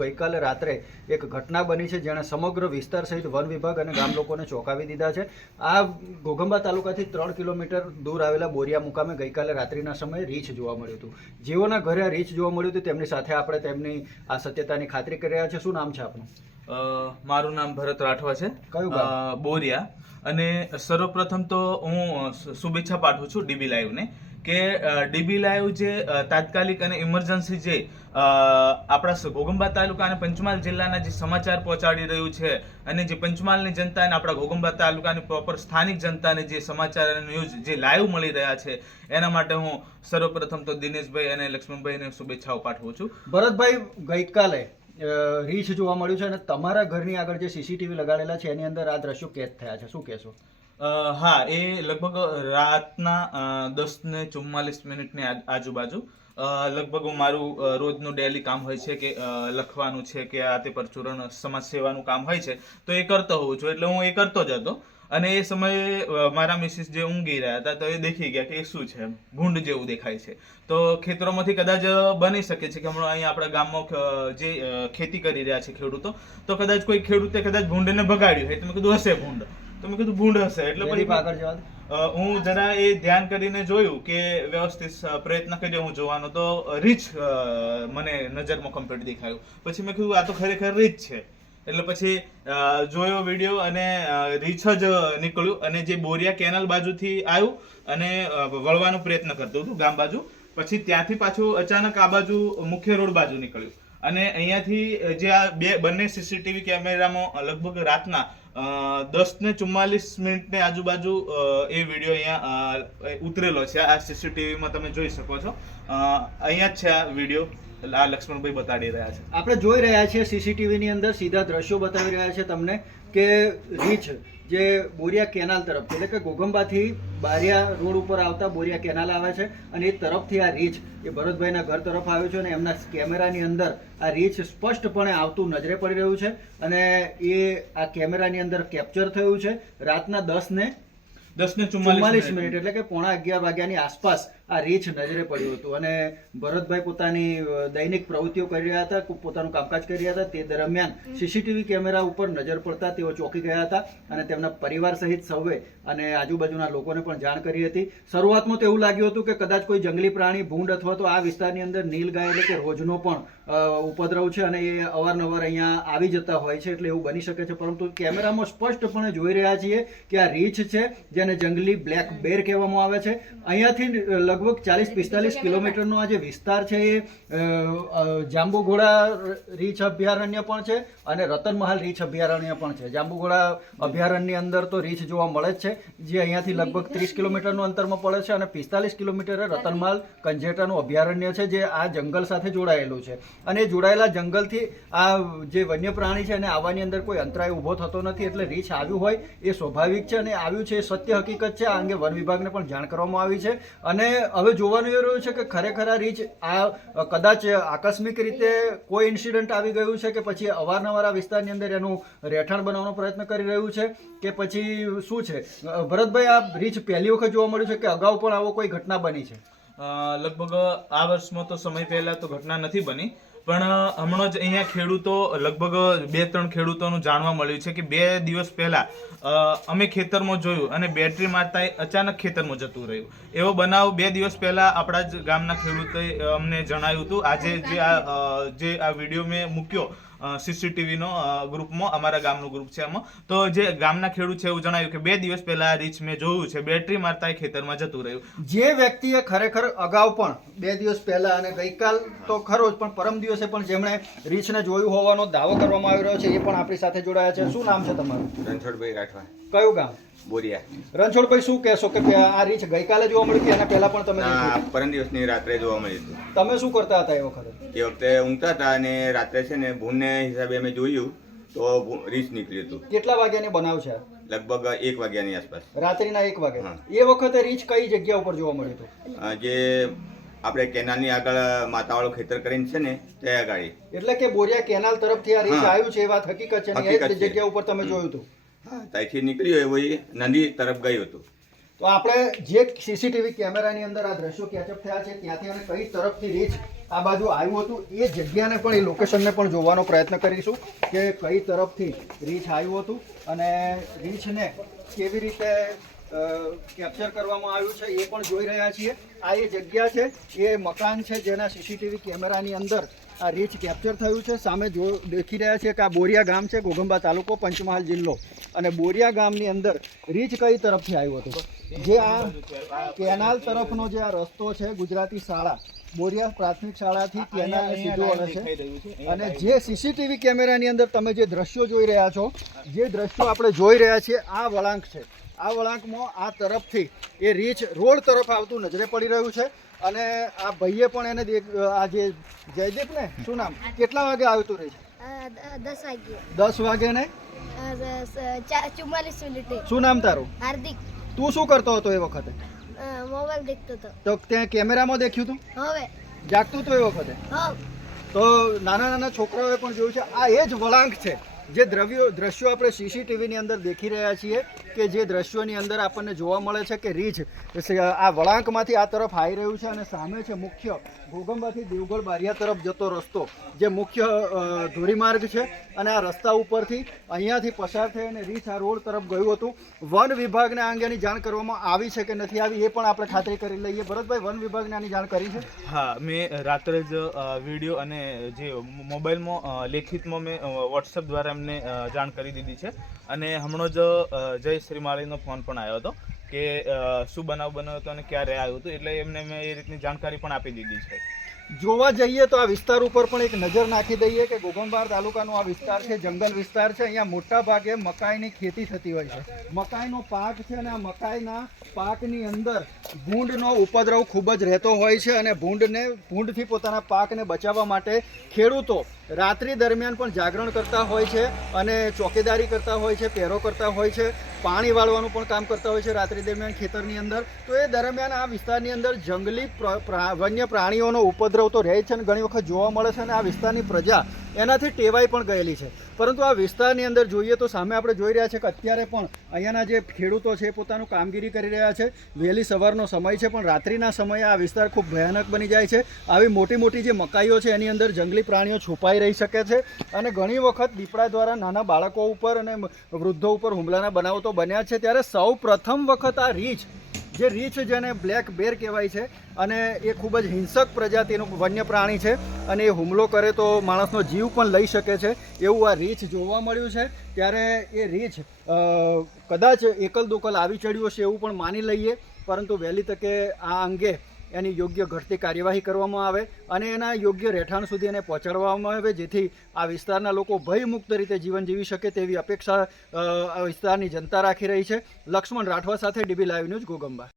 ગઈકાલે રાત્રે એક ઘટના બની છે જેણે સમગ્ર વિસ્તાર સહિત વન વિભાગ અને ગામ લોકોને ચોંકાવી દીધા છે. આ ઘોઘંબા તાલુકાથી ત્રણ કિલોમીટર દૂર આવેલા બોરિયા મુકામે ગઈકાલે રાત્રિના સમયે રીંછ જોવા મળ્યું હતું. જેઓના ઘરે આ રીંછ જોવા મળ્યું હતું તેમની સાથે આપણે તેમની આ સત્યતાની ખાતરી કરી રહ્યા છે. શું નામ છે આપનું? મારું નામ ભરત રાઠવા છે. કયું બોરિયા. અને સર્વપ્રથમ તો હું શુભેચ્છા પાઠવું છું ડીબી લાઈવને. કે ડીબી લાઈવ જે તાત્કાલિક અને ઇમરજન્સી જે આપણા ઘોગંબા તાલુકા અને પંચમહાલ જિલ્લાના જે સમાચાર પહોંચાડી રહ્યું છે અને જે પંચમહાલની જનતા અને આપણા ઘોગંબા તાલુકાની પ્રોપર સ્થાનિક જનતાને જે સમાચાર અને ન્યૂઝ જે લાઈવ મળી રહ્યા છે, એના માટે હું સર્વપ્રથમ તો દિનેશભાઈ અને લક્ષ્મણભાઈને શુભેચ્છાઓ પાઠવું છું. ભરતભાઈ ગઈકાલે રીંછ જોવા મળ્યું છે અને તમારા ઘરની આગળ જે સીસીટીવી લગાડેલા છે, એની અંદર આ દ્રશ્યો કેદ થયા છે. શું કહેશો? હા, એ લગભગ રાતના દસ ને ચુમ્માલીસ મિનિટની આજુબાજુ. લગભગ મારું રોજનું ડેલી કામ હોય છે કે લખવાનું છે કે આ તે પરચુરણ સમાજ સેવાનું કામ હોય છે, તો એ કરતો હોઉં છું. એટલે હું એ કરતો જ હતો. અને એ સમયે મારા મિસિસ જે ઊંઘી રહ્યા હતા, તો એ દેખી ગયા કે એ શું છે ભૂંડ જેવું દેખાય છે. તો ખેતરોમાંથી કદાચ બની શકે છે કે હમણાં અહીંયા આપણા ગામમાં જે ખેતી કરી રહ્યા છે ખેડૂતો, તો કદાચ કોઈ ખેડૂતે કદાચ ભૂંડને ભગાડ્યું હોય. તમે કીધું હશે ભૂંડ. તો મેં કીધું ભૂંડ હશે એટલે પછી આગળ જવા. હું જરા એ ધ્યાન કરીને જોયું કે વ્યવસ્થિત પ્રયત્ન કર્યો હું જોવાનો. તો રીચ મને નજરમાં કમ્પ્લીટ દેખાયું. પછી મેં કીધું આ તો ખરેખર રીચ છે. એટલે પછી જોયો વીડિયો અને રીછ જ નીકળ્યું અને જે બોરિયા કેનાલ બાજુથી આવ્યું અને વળવાનો પ્રયત્ન કરતું હતું ગામ બાજુ. પછી ત્યાંથી પાછું અચાનક આ બાજુ મુખ્ય રોડ બાજુ નીકળ્યું. અને અહીંયાથી જે આ બે, બંને સીસીટીવી કેમેરામાં લગભગ રાતના દસ ને ચુમ્માલીસ મિનિટની આજુબાજુ એ વીડિયો અહીંયા ઉતરેલો છે. આ સીસીટીવીમાં તમે જોઈ શકો છો. અહીંયા જ છે આ વીડિયો. આ લક્ષ્મણભાઈ બતાડી રહ્યા છે. આપણે જોઈ રહ્યા છીએ સીસીટીવીની અંદર સીધા દ્રશ્યો બતાવી રહ્યા છે તમને કે રીંછ જે બોરિયા કેનાલ તરફ એટલે કે ગોગંબાથી બારિયા રોડ ઉપર આવતા બોરિયા કેનાલ આવે છે અને એ તરફથી આ રીચ એ ભરતભાઈના ઘર તરફ આવ્યો છે અને એમના કેમેરાની અંદર આ રીચ સ્પષ્ટપણે આવતું નજરે પડી રહ્યું છે અને એ આ કેમેરાની અંદર કેપ્ચર થયું છે રાતના દસ ને દસ ને ચુમ્માલીસ ચુમ્માલીસ મિનિટ એટલે કે પોણા અગિયાર વાગ્યાની આસપાસ આ રીંછ નજરે પડ્યું હતું. અને ભરતભાઈ પોતાની દૈનિક પ્રવૃત્તિઓ કરી રહ્યા હતા પોતાનું કામકાજ કરી રહ્યા હતા. તે દરમિયાન સીસીટીવી કેમેરા ઉપર નજર પડતા તેઓ ચોંકી ગયા હતા અને તેમના પરિવાર સહિત સૌએ અને આજુબાજુના લોકોને પણ જાણ કરી હતી. શરૂઆતમાં તો એવું લાગ્યું હતું કે કદાચ કોઈ જંગલી પ્રાણી ભૂંડ અથવા તો આ વિસ્તારની અંદર નીલગાય એટલે કે રોજનો પણ ઉપદ્રવ છે અને એ અવારનવાર અહીંયા આવી જતા હોય છે એટલે એવું બની શકે છે. પરંતુ કેમેરામાં સ્પષ્ટપણે જોઈ રહ્યા છીએ કે આ રીછ છે જેને જંગલી બ્લેક બેર કહેવામાં આવે છે. અહીંયાથી લગભગ ચાલીસ પિસ્તાલીસ કિલોમીટરનો આ જે વિસ્તાર છે એ જાંબુઘોડા રીંછ અભયારણ્ય પણ છે અને રતનમહાલ રીંછ અભયારણ્ય પણ છે. જાંબુઘોડા અભયારણ્યની અંદર તો રીંછ જોવા મળે જ છે. જે અહીંયાથી લગભગ ત્રીસ કિલોમીટરનું અંતરમાં પડે છે અને પિસ્તાલીસ કિલોમીટરે રતનમહાલ કંજેટાનું અભયારણ્ય છે જે આ જંગલ સાથે જોડાયેલું છે. અને એ જોડાયેલા જંગલથી આ જે વન્ય પ્રાણી છે એને આવવાની અંદર કોઈ અંતરાય ઊભો થતો નથી એટલે રીચ આવ્યું હોય એ સ્વાભાવિક છે અને આવ્યું છે એ સત્ય હકીકત છે. આ અંગે વન વિભાગને પણ જાણ કરવામાં આવી છે. અને હવે જોવાનું એ રહ્યું છે કે ખરેખર આ રીચ આ કદાચ આકસ્મિક રીતે કોઈ ઇન્સિડન્ટ આવી ગયું છે કે પછી અવારનવાર આ વિસ્તારની અંદર એનું રહેઠાણ બનાવવાનો પ્રયત્ન કરી રહ્યું છે કે પછી શું છે? ભરતભાઈ, આ રીચ પહેલી વખત જોવા મળ્યું છે કે અગાઉ પણ આવો કોઈ ઘટના બની છે? લગભગ આ વર્ષમાં તો સમય પહેલા તો ઘટના નથી બની. પણ હમણાં જ અહીંયા ખેડૂતો, લગભગ બે ત્રણ ખેડૂતોનું જાણવા મળ્યું છે કે બે દિવસ પહેલા અમે ખેતરમાં જોયું અને બેટરી મારતા અચાનક ખેતરમાં જતું રહ્યું. એવો બનાવ બે દિવસ પહેલા આપણા જ ગામના ખેડૂતોએ અમને જણાવ્યું હતું. આજે જે આ જે આ વીડિયો મેં મૂક્યો સીસીટીવીનો ગ્રુપમાં અમારા ગામનું ગ્રુપ છે એમાં. તો જે ગામના ખેડૂત છે એવું જણાવ્યું કે બે દિવસ પહેલા આ રીચ મેં જોયું છે બેટરી મારતા એ ખેતરમાં જતું રહ્યું. જે વ્યક્તિએ ખરેખર અગાઉ પણ બે દિવસ પહેલા અને ગઈકાલ તો ખરો જ પણ પરમ દિવસે પણ જેમણે રીચને જોયું હોવાનો દાવો કરવામાં આવી રહ્યો છે એ પણ આપણી સાથે જોડાયા છે. શું નામ છે તમારું? રણછોડભાઈ રાઠવા. કયું ગામ? બોરિયા. રણછોડભાઈ શું કહેશો કે આ રીચ ગઈકાલે જોવા મળી હતી? એના પહેલા પણ તમે પરમ દિવસની રાત્રે જોવા મળી હતી. તમે શું કરતા હતા એ વખતે? એ વખતે ઊંઘતા હતા અને રાત્રે છે ને ભૂનને હિસાબે અમે જોયું તો ભૂ- નીકળ્યું હતું. કેટલા વાગ્યાની બનાવ છે? લગભગ એક વાગ્યાની આસપાસ. રાત્રિના એક વાગે? એ વખતે રીચ કઈ જગ્યા ઉપર જોવા મળ્યું હતું? જે આપણે કેનાલની આગળ માતાવાળો ખેતર કરીને છે ને તે આગળ. એટલે કે બોરિયા કેનાલ તરફથી આ રીચ આવ્યું છે એ વાત હકીકત છે. જગ્યા ઉપર તમે જોયું હતું? હા ત્યાંથી નીકળ્યું એવું એ નદી તરફ ગયું હતું. તો આપણે જે સીસીટીવી કેમેરાની અંદર આ દ્રશ્યો કેચઅપ થયા છે ત્યાંથી અને કઈ તરફથી રીંછ આ બાજુ આવ્યું હતું. એ જગ્યાને પણ, એ લોકેશનને પણ જોવાનો પ્રયત્ન કરીશું કે કઈ તરફથી રીંછ આવ્યું હતું અને રીંછને કેવી રીતે કેપ્ચર કરવામાં આવ્યું છે એ પણ જોઈ રહ્યા છીએ. આ એ જગ્યા છે, એ મકાન છે જેના સીસીટીવી કેમેરાની અંદર આ રીંછ કેપ્ચર થયું છે. સામે જો દેખી રહ્યા છીએ કે આ બોરિયા ગામ છે ગોગંબા તાલુકો, પંચમહાલ જિલ્લો. અને બોરિયા ગામની અંદર રીચ કઈ તરફથી આવ્યું હતું? જે આ કેનાલ તરફનો જે આ રસ્તો છે, ગુજરાતી શાળા બોરિયા પ્રાથમિક શાળાથી કેનાલને સીધું વળે છે. અને જે સીસીટીવી કેમેરાની અંદર તમે જે દ્રશ્યો જોઈ રહ્યા છો જે દ્રશ્યો આપણે જોઈ રહ્યા છીએ આ વળાંક છે. આ વળાંકમાં આ તરફથી એ રીંછ રોડ તરફ આવતું નજરે પડી રહ્યું છે. અને આ ભાઈએ પણ એને દેખ આ જે જયદીપ ને શું નામ? કેટલા વાગે આવતું રહે છે? દસ વાગે ને? ચુમ્માલીસ મિનિટે. શું નામ તારું? હાર્દિક. તું શું કરતો હતો એ વખતે? મોબાઈલ દેખતો હતો તો ત્યાં કેમેરામાં દેખ્યું તું? હવે. જાગતું તો એ વખતે? તો નાના નાના છોકરાઓએ પણ જોયું છે આ એ જ વળાંક છે. જે દ્રવ્યો, દ્રશ્યો આપણે સીસીટીવીની અંદર દેખી રહ્યા છીએ કે જે દ્રશ્યોની અંદર આપણને જોવા મળે છે કે રીંછ આ વળાંકમાંથી આ તરફ આવી રહ્યું છે અને સામે છે મુખ્ય ઘોગંબાથી દેવગઢ બારિયા તરફ જતો રસ્તો, જે મુખ્ય ધોરીમાર્ગ છે અને આ રસ્તા ઉપરથી અહીંયાથી પસાર થઈ અને રીંછ આ રોડ તરફ ગયું હતું. વન વિભાગને અંગેની જાણ કરવામાં આવી છે કે નથી આવી એ પણ આપણે ખાતરી કરી લઈએ. ભરતભાઈ, વન વિભાગને આની જાણ કરી છે? હા, મેં રાત્રે જ વીડિયો અને જે મોબાઈલમાં લેખિતમાં મેં વોટ્સઅપ દ્વારા એમને જાણ કરી દીધી છે. અને હમણાં જ જય શ્રી માળીનો ફોન પણ આવ્યો હતો કે શું બનાવ બન્યો હતો અને ક્યારે આવ્યું હતું એટલે એમને મેં એ રીતની જાણકારી પણ આપી દીધી છે. જોવા જઈએ તો આ વિસ્તાર ઉપર પણ એક નજર નાખી દઈએ કે ગોગંબાર તાલુકાનો આ વિસ્તાર છે, જંગલ વિસ્તાર છે. અહીંયા મોટા ભાગે મકાઈની ખેતી થતી હોય છે. મકાઈનો પાક છે અને આ મકાઈના પાકની અંદર ભૂંડનો ઉપદ્રવ ખૂબ જ રહેતો હોય છે અને ભૂંડને, ભૂંડથી પોતાના પાકને બચાવવા માટે ખેડૂતો રાત્રિ દરમિયાન પણ જાગરણ કરતા હોય છે અને ચોકીદારી કરતા હોય છે પહેરો કરતા હોય છે, પાણી વાળવાનું પણ કામ કરતા હોય છે રાત્રિ દરમિયાન ખેતરની અંદર. તો એ દરમિયાન આ વિસ્તારની અંદર જંગલી વન્ય પ્રાણીઓનો ઉપદ્રવ તો રહે છે અને ઘણી વખત જોવા મળે છે અને આ વિસ્તારની પ્રજા એનાથી ટેવાઈ પણ ગયેલી છે. પરંતુ આ વિસ્તારની અંદર જોઈએ તો સામે આપણે જોઈ રહ્યા છે કે અત્યારે પણ અહીંયાના જે ખેડૂતો છે પોતાનું કામગીરી કરી રહ્યા છે. વહેલી સવારનો સમય છે પણ રાત્રિના સમયે આ વિસ્તાર ખૂબ ભયાનક બની જાય છે. આવી મોટી મોટી જે મકાઈઓ છે એની અંદર જંગલી પ્રાણીઓ છુપાઈ રહી શકે છે અને ઘણી વખત દીપડા દ્વારા નાના બાળકો ઉપર અને વૃદ્ધો ઉપર હુમલાના બનાવો તો બન્યા છે. ત્યારે સૌ પ્રથમ વખત આ રીંછ જે રીંછ જેને બ્લેક બેર કહેવાય છે અને એ ખૂબ જ હિંસક પ્રજાતિનું વન્ય પ્રાણી છે અને એ હુમલો કરે તો માણસનો જીવ પણ લઈ શકે છે. એવું આ રીંછ જોવા મળ્યું છે. ત્યારે એ રીંછ કદાચ એકલ દોકલ આવી ચડ્યું હશે એવું પણ માની લઈએ. પરંતુ વહેલી તકે આ અંગે એની યોગ્ય ઘટતી કાર્યવાહી કરવામાં આવે અને એના યોગ્ય રહેઠાણ સુધી એને પહોંચાડવામાં આવે, જેથી આ વિસ્તારના લોકો ભયમુક્ત રીતે જીવન જીવી શકે તેવી અપેક્ષા વિસ્તારની જનતા રાખી રહી છે. લક્ષ્મણ રાઠવા સાથે ડીબી લાઈવ ન્યૂઝ ગોગંબા.